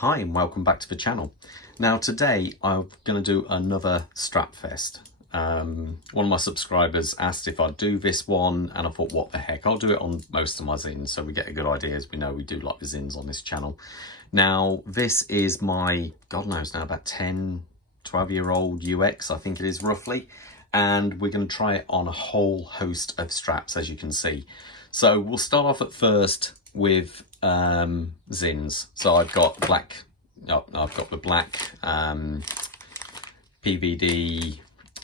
Hi and welcome back to the channel. Now today I'm going to do another StrapFest. One of my subscribers asked if I'd do this one and I thought what the heck, I'll do it on most of my zins so we get a good idea, as we know we do like the zins on this channel. Now this is my, God knows now, about 12-year-old UX, I think it is roughly, and we're going to try it on a whole host of straps, as you can see. So we'll start off at first with zins. So I've got the black PVD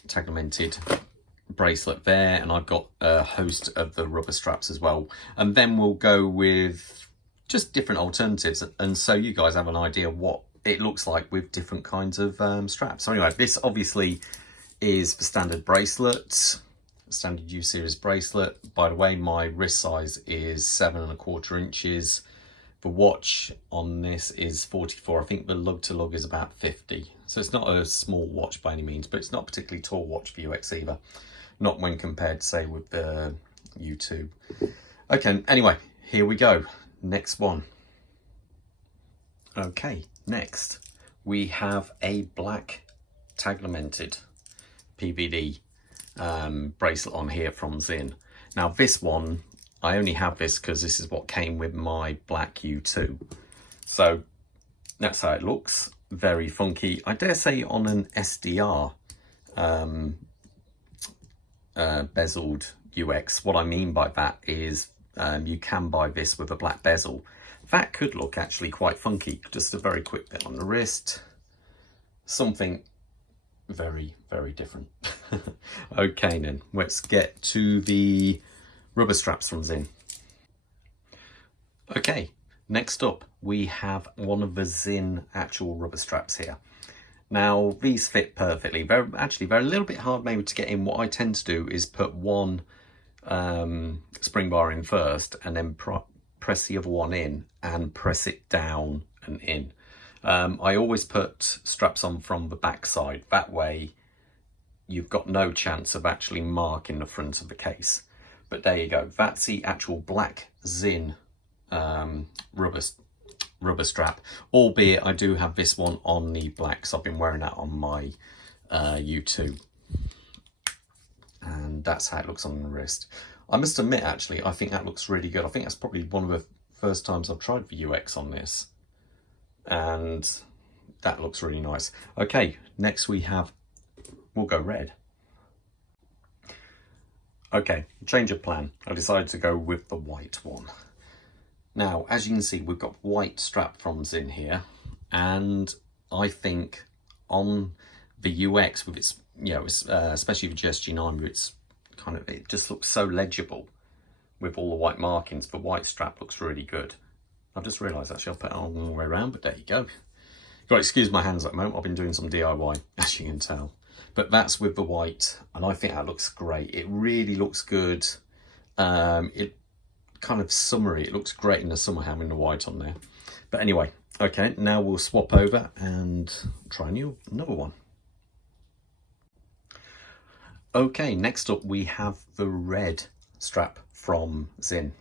taglimented bracelet there, and I've got a host of the rubber straps as well, and then we'll go with just different alternatives, and so you guys have an idea what it looks like with different kinds of straps. So anyway, this obviously is the standard bracelet, standard U series bracelet. By the way, my wrist size is 7¼ inches. The watch on this is 44. I think the lug to lug is about 50. So it's not a small watch by any means, but it's not a particularly tall watch for UX either. Not when compared, say, with the U2. Okay, anyway, here we go. Next one. Okay, next we have a black taglimented PVD bracelet on here from Sinn. Now this one, I only have this because this is what came with my black U2. So that's how it looks. Very funky. I dare say on an SDR bezeled UX. What I mean by that is you can buy this with a black bezel. That could look actually quite funky. Just a very quick bit on the wrist. Something very, very different. Okay then, let's get to the rubber straps from Sinn. Okay, next up we have one of the Sinn actual rubber straps here. Now these fit perfectly. They're a little bit hard maybe to get in. What I tend to do is put one spring bar in first and then press the other one in and press it down and in. I always put straps on from the back side. That way you've got no chance of actually marking the front of the case. But there you go. That's the actual black Sinn rubber strap. Albeit I do have this one on the black, so I've been wearing that on my U2. And that's how it looks on the wrist. I must admit, actually, I think that looks really good. I think that's probably one of the first times I've tried the UX on this. And that looks really nice. Okay, next we'll go red. Okay, change of plan. I decided to go with the white one. Now, as you can see, we've got white strap from Sinn here, and I think on the UX with its, especially with GSG9, with its it just looks so legible with all the white markings. The white strap looks really good. I've just realised actually I'll put it on all the way around, but there you go. You've got to excuse my hands at the moment. I've been doing some DIY, as you can tell. But that's with the white, and I think that looks great. It really looks good. It kind of summery. It looks great in the summer having the white on there. But anyway, okay, now we'll swap over and try another one. Okay, next up we have the red strap from Sinn.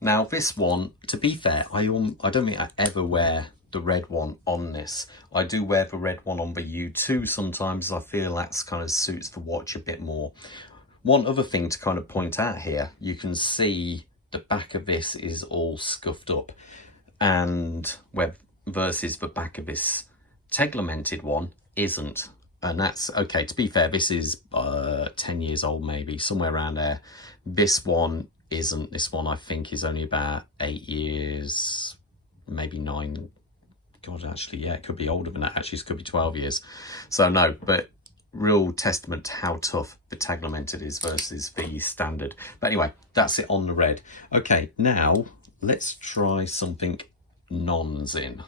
Now this one, to be fair, I don't think I ever wear the red one on this. I do wear the red one on the U2 sometimes. I feel that's kind of suits the watch a bit more. One other thing to kind of point out here, you can see the back of this is all scuffed up, and versus the back of this taglimented one isn't. And that's okay. To be fair, this is 10 years old, maybe somewhere around there. This one isn't. This one I think is only about 8 years, maybe 9. God, actually, yeah, it could be older than that. Actually, it could be 12 years. So no, but real testament to how tough the taglimented is versus the standard. But anyway, that's it on the red. Okay, now let's try something non-Sinn.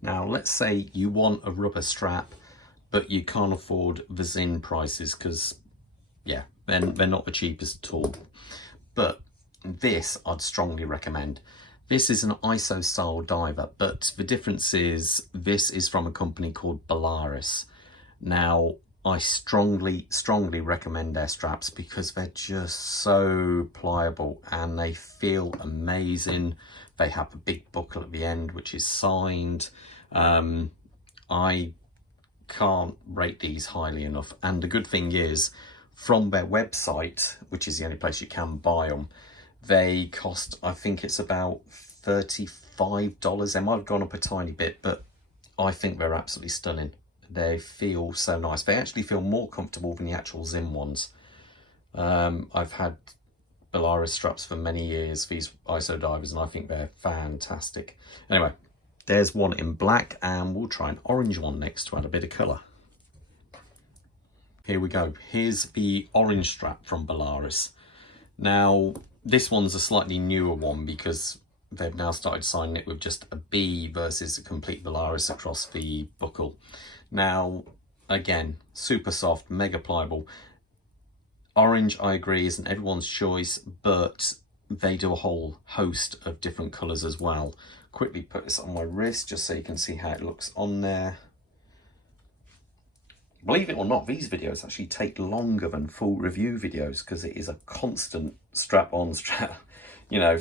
Now, let's say you want a rubber strap, but you can't afford the Sinn prices because, yeah, they're not the cheapest at all. But this I'd strongly recommend. This is an ISO style diver, but the difference is this is from a company called Polaris. Now, I strongly recommend their straps because they're just so pliable and they feel amazing. They have a big buckle at the end, which is signed. I can't rate these highly enough. And the good thing is, from their website, which is the only place you can buy them, they cost, I think it's about $35. They might have gone up a tiny bit, but I think they're absolutely stunning. They feel so nice. They actually feel more comfortable than the actual Sinn ones. I've had Velcro straps for many years, these ISO divers, and I think they're fantastic. Anyway, there's one in black, and we'll try an orange one next to add a bit of colour. Here we go. Here's the orange strap from Velcro. Now, this one's a slightly newer one because they've now started signing it with just a B versus a complete Velcro across the buckle. Now, again, super soft, mega pliable. Orange, I agree, isn't everyone's choice, but they do a whole host of different colours as well. Quickly put this on my wrist just so you can see how it looks on there. Believe it or not, these videos actually take longer than full review videos because it is a constant strap on, strap, you know,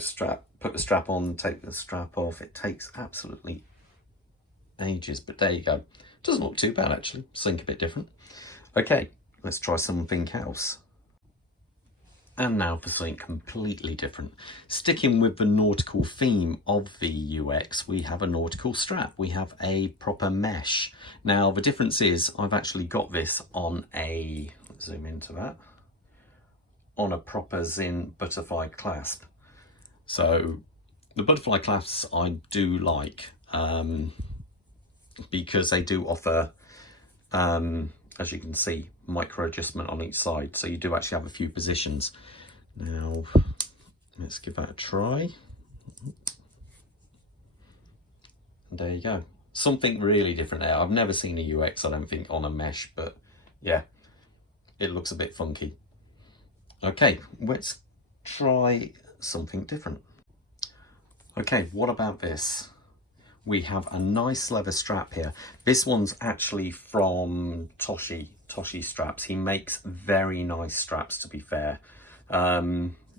put the strap on, take the strap off. It takes absolutely ages, but there you go. Doesn't look too bad actually, something a bit different. Okay, let's try something else. And now for something completely different. Sticking with the nautical theme of the UX, we have a nautical strap. We have a proper mesh. Now the difference is I've actually got this on a, let's zoom into that, on a proper Sinn butterfly clasp. So the butterfly clasps I do like because they do offer, as you can see, micro adjustment on each side, so you do actually have a few positions. Now let's give that a try. And there you go, something really different there. I've never seen a UX, I don't think, on a mesh, but yeah, it looks a bit funky. Okay, let's try something different. Okay, what about this? We have a nice leather strap here. This one's actually from Toshi Straps. He makes very nice straps, to be fair.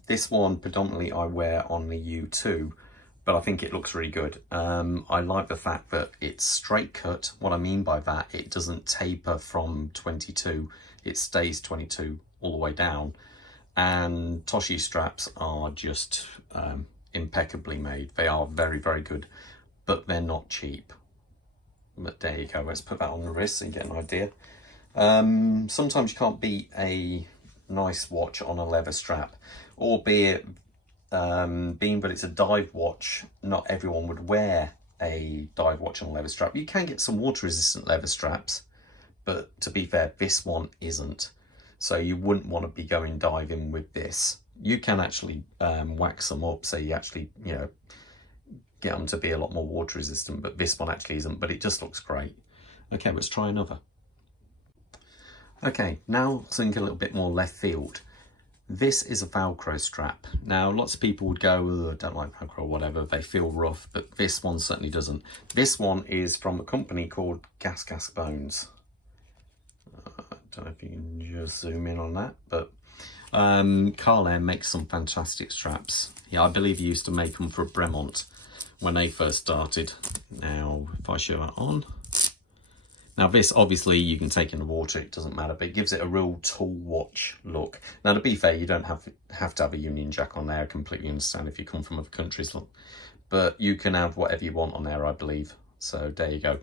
This one predominantly I wear on the U2, but I think it looks really good. I like the fact that it's straight cut. What I mean by that, it doesn't taper from 22. It stays 22 all the way down. And Toshi straps are just impeccably made. They are very, very good, but they're not cheap. But there you go, let's put that on the wrist so you get an idea. Sometimes you can't beat a nice watch on a leather strap, albeit being that it's a dive watch, not everyone would wear a dive watch on a leather strap. You can get some water resistant leather straps, but to be fair, this one isn't. So you wouldn't want to be going diving with this. You can actually wax them up so you actually, you know, get them to be a lot more water resistant, but this one actually isn't, but it just looks great. Okay, let's try another. Okay, now something a little bit more left field. This is a Velcro strap. Now, lots of people would go, oh, I don't like Velcro or whatever, they feel rough, but this one certainly doesn't. This one is from a company called Gas Bones. I don't know if you can just zoom in on that, but Carl makes some fantastic straps. Yeah, I believe he used to make them for Bremont when they first started. Now, if I show that on. Now this, obviously, you can take in the water, it doesn't matter, but it gives it a real tall watch look. Now, to be fair, you don't have to have a Union Jack on there. I completely understand if you come from other countries, but you can have whatever you want on there, I believe. So there you go.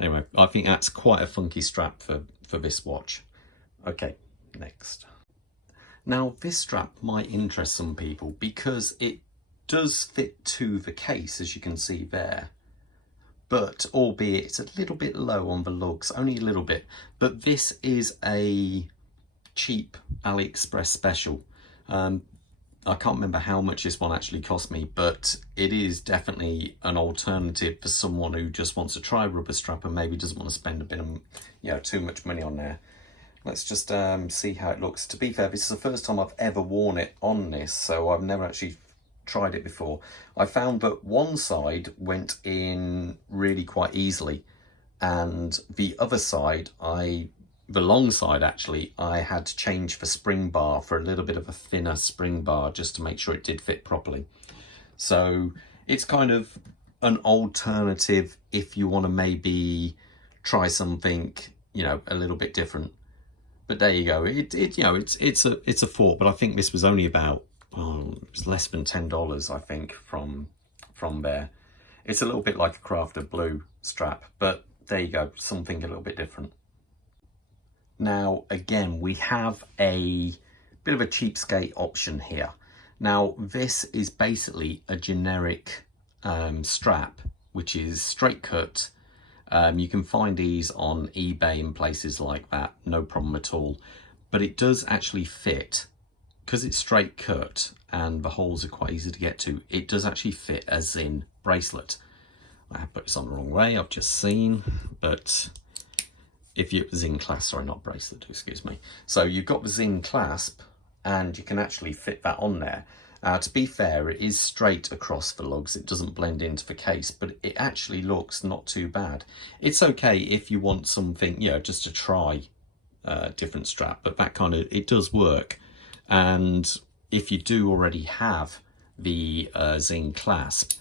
Anyway, I think that's quite a funky strap for this watch. Okay, next. Now, this strap might interest some people because it does fit to the case, as you can see there. But albeit it's a little bit low on the lugs, only a little bit. But this is a cheap AliExpress special. I can't remember how much this one actually cost me, but it is definitely an alternative for someone who just wants to try a rubber strap and maybe doesn't want to spend a bit of, you know, too much money on there. Let's just see how it looks. To be fair, this is the first time I've ever worn it on this, so I've never actually tried it before. I found that one side went in really quite easily, and the other side, the long side actually, I had to change the spring bar for a little bit of a thinner spring bar just to make sure it did fit properly. So it's kind of an alternative if you want to maybe try something, you know, a little bit different. But there you go. You know, it's a thought, but I think this was only about, it was less than $10, I think, from there. It's a little bit like a Crafted Blue strap, but there you go, something a little bit different. Now, again, we have a bit of a cheapskate option here. Now, this is basically a generic strap, which is straight cut. You can find these on eBay and places like that, no problem at all. But it does actually fit, because it's straight cut and the holes are quite easy to get to, it does actually fit a Sinn bracelet. I have put this on the wrong way, I've just seen, but if you Sinn clasp, sorry, not bracelet, excuse me. So you've got the Sinn clasp and you can actually fit that on there. To be fair, it is straight across the lugs, it doesn't blend into the case, but it actually looks not too bad. It's okay if you want something, you know, just to try a different strap, but that kind of, it does work. And if you do already have the Sinn clasp,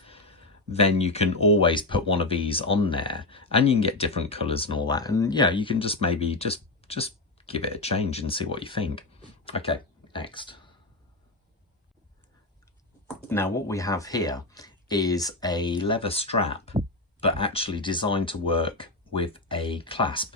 then you can always put one of these on there and you can get different colors and all that. And yeah, you can just maybe just give it a change and see what you think. Okay, next. Now what we have here is a leather strap, but actually designed to work with a clasp.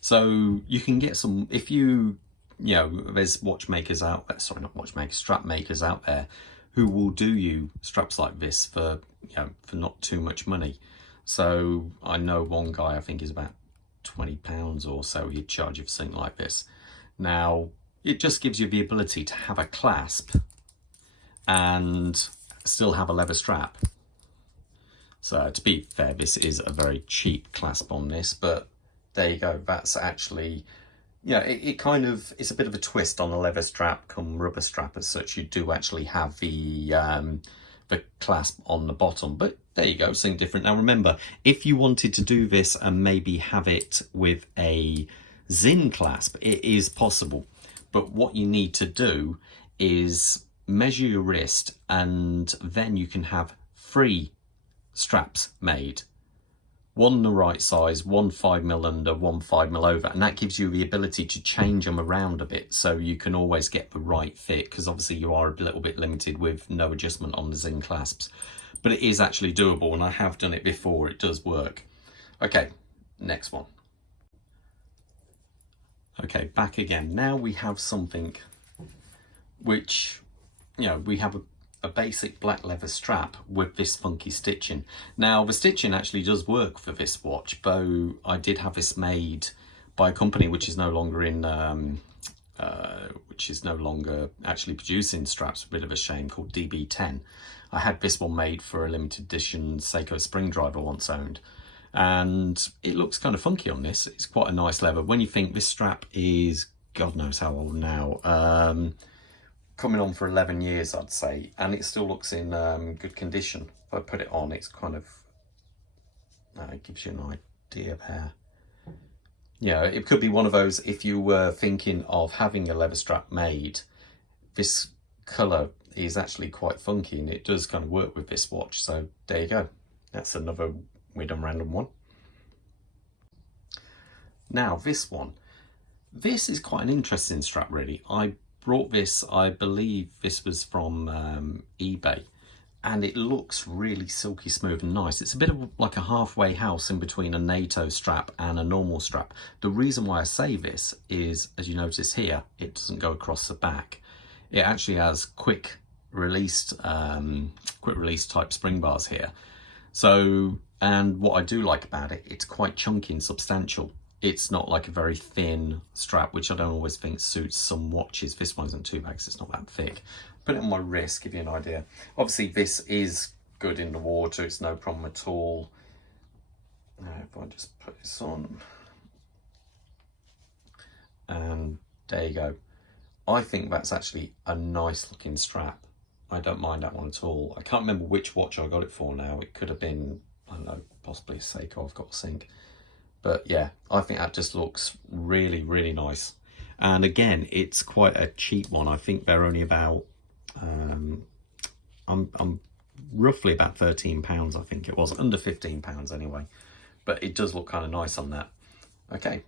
So you can get some, if you know, there's watchmakers out there, sorry, not watchmakers, strap makers out there who will do you straps like this for, you know, for not too much money. So I know one guy, I think is about £20 or so he'd charge you for something like this. Now, it just gives you the ability to have a clasp and still have a leather strap. So to be fair, this is a very cheap clasp on this, but there you go. That's actually, yeah, it kind of, it's a bit of a twist on a leather strap come rubber strap as such. You do actually have the clasp on the bottom, but there you go, something different. Now remember, if you wanted to do this and maybe have it with a Sinn clasp, it is possible. But what you need to do is measure your wrist, and then you can have 3 straps made. One the right size, one 5mm under, one 5mm over, and that gives you the ability to change them around a bit so you can always get the right fit, because obviously you are a little bit limited with no adjustment on the Sinn clasps. But it is actually doable, and I have done it before, it does work. Okay, next one. Okay, back again. Now we have something which, you know, we have a basic black leather strap with this funky stitching. Now the stitching actually does work for this watch, though I did have this made by a company which is no longer in actually producing straps, a bit of a shame, called DB10. I had this one made for a limited edition Seiko spring drive I once owned, and it looks kind of funky on this. It's quite a nice leather. When you think this strap is God knows how old now, coming on for 11 years I'd say, and it still looks in good condition. If I put it on, it's kind of, it gives you an idea there. Yeah, it could be one of those, if you were thinking of having a leather strap made, this colour is actually quite funky and it does kind of work with this watch. So there you go, that's another weird and random one. Now this one, this is quite an interesting strap really. I brought this, I believe this was from eBay, and it looks really silky smooth and nice. It's a bit of like a halfway house in between a Nato strap and a normal strap. The reason why I say this is, as you notice here, it doesn't go across the back. It actually has quick release type spring bars here. So, and what I do like about it, it's quite chunky and substantial. It's not like a very thin strap, which I don't always think suits some watches. This one isn't too bad because it's not that thick. Put it on my wrist, give you an idea. Obviously this is good in the water, it's no problem at all. If I just put this on, and there you go. I think that's actually a nice looking strap. I don't mind that one at all. I can't remember which watch I got it for now. It could have been, I don't know, possibly a Seiko, I've got to think. But yeah, I think that just looks really, really nice. And again, it's quite a cheap one. I think they're only about, I'm roughly about £13, I think it was, under £15 anyway. But it does look kind of nice on that. Okay.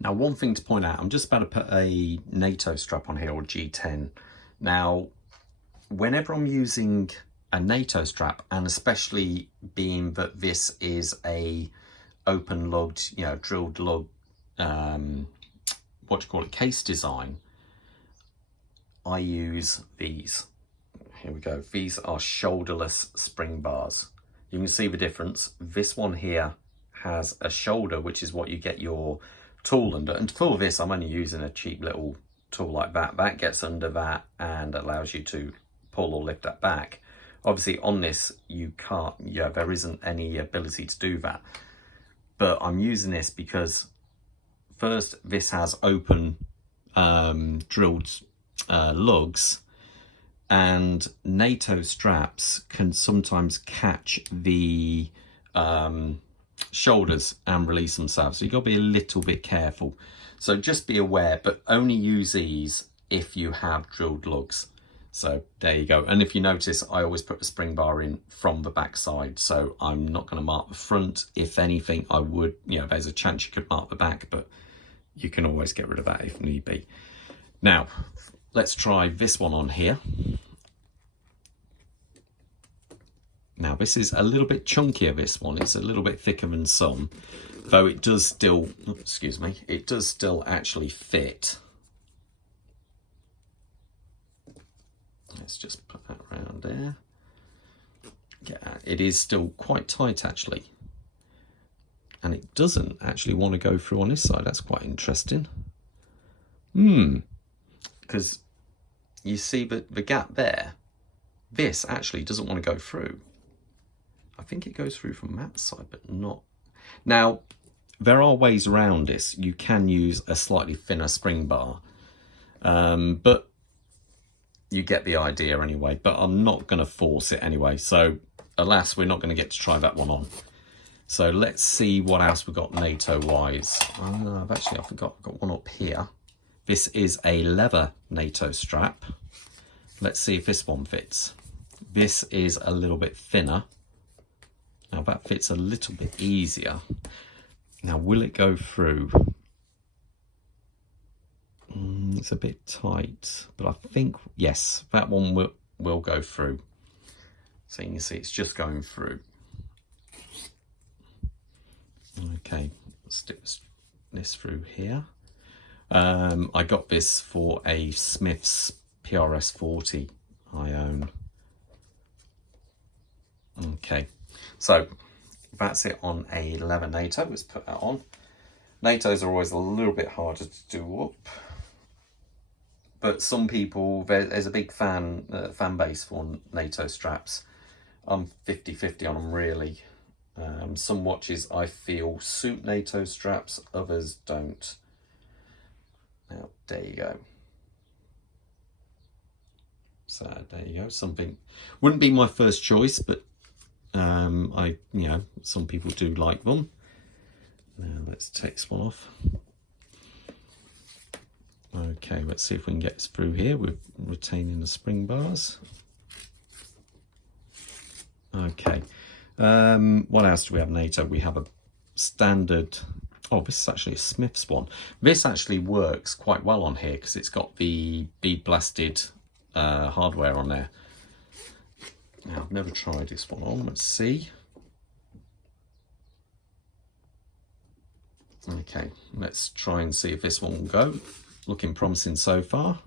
Now, one thing to point out, I'm just about to put a Nato strap on here, or G10. Now, whenever I'm using a Nato strap, and especially being that this is a open lugged, you know, drilled lug, case design, I use these. Here we go. These are shoulderless spring bars. You can see the difference. This one here has a shoulder, which is what you get your tool under. And for this, I'm only using a cheap little tool like that. That gets under that and allows you to pull or lift that back. Obviously on this, you can't, yeah, there isn't any ability to do that. But I'm using this because first, this has open drilled lugs, and Nato straps can sometimes catch the shoulders and release themselves. So you've got to be a little bit careful. So just be aware, but only use these if you have drilled lugs. So there you go. And if you notice, I always put the spring bar in from the back side. So I'm not going to mark the front. If anything, I would, you know, there's a chance you could mark the back, but you can always get rid of that if need be. Now, let's try this one on here. Now, this is a little bit chunkier, this one. It's a little bit thicker than some, though it does still, excuse me, it does still actually fit. Let's just put that around there. Yeah, it is still quite tight, actually. And it doesn't actually want to go through on this side. That's quite interesting. Because you see the gap there, this actually doesn't want to go through. I think it goes through from that side, but not. Now, there are ways around this. You can use a slightly thinner spring bar, but you get the idea anyway. But I'm not going to force it anyway. So, alas, we're not going to get to try that one on. So let's see what else we've got NATO-wise. I forgot, I've got one up here. This is a leather NATO strap. Let's see if this one fits. This is a little bit thinner. Now that fits a little bit easier. Now, will it go through? It's a bit tight, but I think, yes, that one will go through. So you can see it's just going through. Okay, let's stick this through here. I got this for a Smith's PRS 40 I own. Okay, so that's it on a leather NATO. Let's put that on. NATOs are always a little bit harder to do up, but some people, there's a big fan base for NATO straps. I'm 50-50 on them, really. Some watches I feel suit NATO straps, others don't. Now, there you go. So there you go. Something wouldn't be my first choice, but some people do like them. Now let's take this one off. Okay, let's see if we can get this through here with retaining the spring bars. Okay. What else do we have, NATO? We have a standard, oh, this is actually a Smith's one. This actually works quite well on here because it's got the bead blasted hardware on there. Now, I've never tried this one on, let's see. Okay, let's try and see if this one will go. Looking promising so far.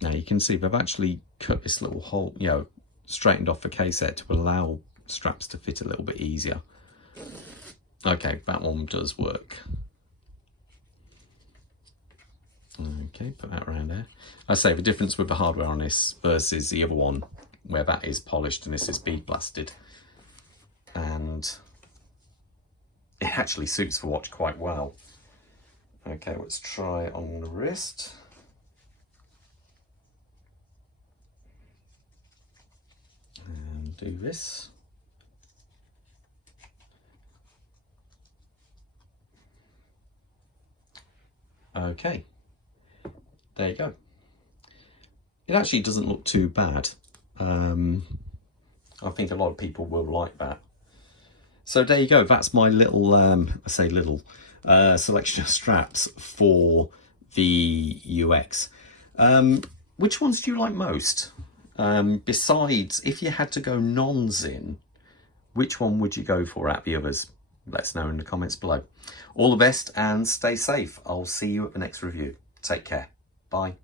Now you can see they've actually cut this little hole, straightened off the case there to allow straps to fit a little bit easier. Okay, that one does work. Okay, put that around there. I say the difference with the hardware on this versus the other one, where that is polished and this is bead blasted, and it actually suits the watch quite well. Okay, let's try on the wrist. And do this. Okay, there you go. It actually doesn't look too bad. I think a lot of people will like that. So there you go. That's my little, selection of straps for the UX. Which ones do you like most? Besides, if you had to go non-Sinn, which one would you go for out of the others? Let us know in the comments below. All the best and stay safe. I'll see you at the next review. Take care. Bye.